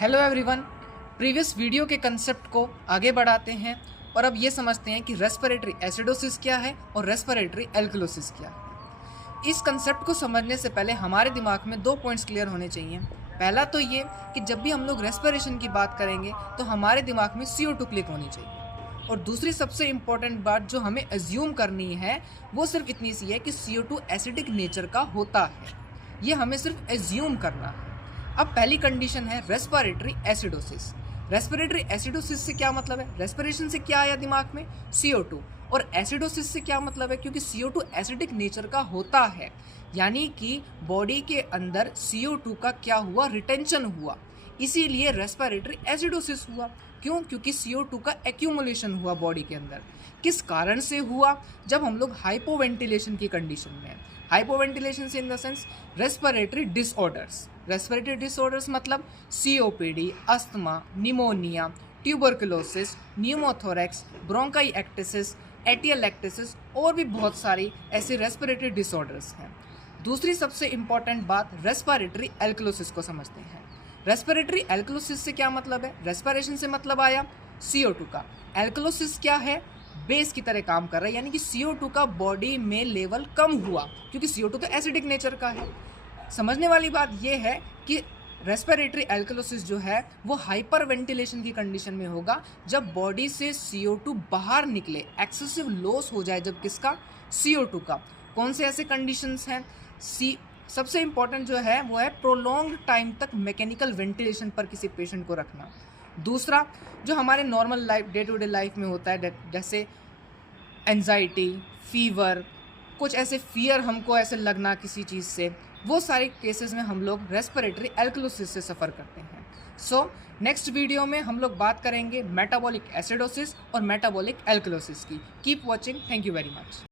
Hello everyone. Previous video के concept को आगे बढ़ाते हैं और अब ये समझते हैं कि रेस्पिरेटरी एसिडोसिस क्या है और रेस्पिरेटरी एल्कलोसिस क्या है। इस कंसेप्ट को समझने से पहले हमारे दिमाग में दो पॉइंट्स क्लियर होने चाहिए। पहला तो ये कि जब भी हम लोग रेस्पिरेशन की बात करेंगे तो हमारे दिमाग में CO2 क्लिक होनी चाहिए, और दूसरी सबसे इम्पॉर्टेंट बात जो हमें एज्यूम करनी है वो सिर्फ इतनी सी है कि CO2 एसिडिक नेचर का होता है। ये हमें सिर्फ एज्यूम करना है। अब पहली कंडीशन है रेस्पिरेटरी एसिडोसिस। रेस्पिरेटरी एसिडोसिस से क्या मतलब है? रेस्पिरेशन से क्या आया दिमाग में? CO2। और एसिडोसिस से क्या मतलब है? क्योंकि CO2 एसिडिक नेचर का होता है, यानी कि बॉडी के अंदर CO2 का क्या हुआ? रिटेंशन हुआ, इसीलिए रेस्पिरेटरी एसिडोसिस हुआ। क्यों? क्योंकि CO2 का एक्यूमुलेशन हुआ बॉडी के अंदर। किस कारण से हुआ? जब हम लोग हाइपोवेंटिलेशन की कंडीशन में हैं। हाइपोवेंटिलेशन से in the sense respiratory disorders. Respiratory disorders मतलब COPD, asthma, pneumonia, tuberculosis, pneumothorax, bronchiectasis, atelectasis और भी बहुत सारी ऐसे रेस्पिरेटरी डिसऑर्डर्स हैं। दूसरी सबसे इंपॉर्टेंट बात, रेस्पिरेटरी एल्कलोसिस को समझते हैं। रेस्पिरेटरी एल्कलोसिस से क्या मतलब है? रेस्पिरेशन से मतलब आया CO2 का। एल्कलोसिस क्या है? बेस की तरह काम कर रहा है, यानी कि CO2 का बॉडी में लेवल कम हुआ, क्योंकि CO2 तो एसिडिक नेचर का है। समझने वाली बात यह है कि रेस्पिरेटरी एल्कलोसिस जो है वो हाइपर वेंटिलेशन की कंडीशन में होगा, जब बॉडी से CO2 बाहर निकले, एक्सेसिव लॉस हो जाए जब किसका? CO2 का। कौन से ऐसे कंडीशंस हैं? सबसे इंपॉर्टेंट जो है वो है प्रोलॉन्ग टाइम तक मैकेनिकल वेंटिलेशन पर किसी पेशेंट को रखना। दूसरा, जो हमारे normal life, day to day life में होता है, जैसे एंजाइटी, फीवर, कुछ ऐसे फियर हमको ऐसे लगना किसी चीज़ से, वो सारे केसेस में हम लोग रेस्पिरेटरी एल्कलोसिस से सफ़र करते हैं। सो नेक्स्ट वीडियो में हम लोग बात करेंगे मेटाबॉलिक एसिडोसिस और मेटाबॉलिक एल्कलोसिस की। Keep watching. Thank you very much.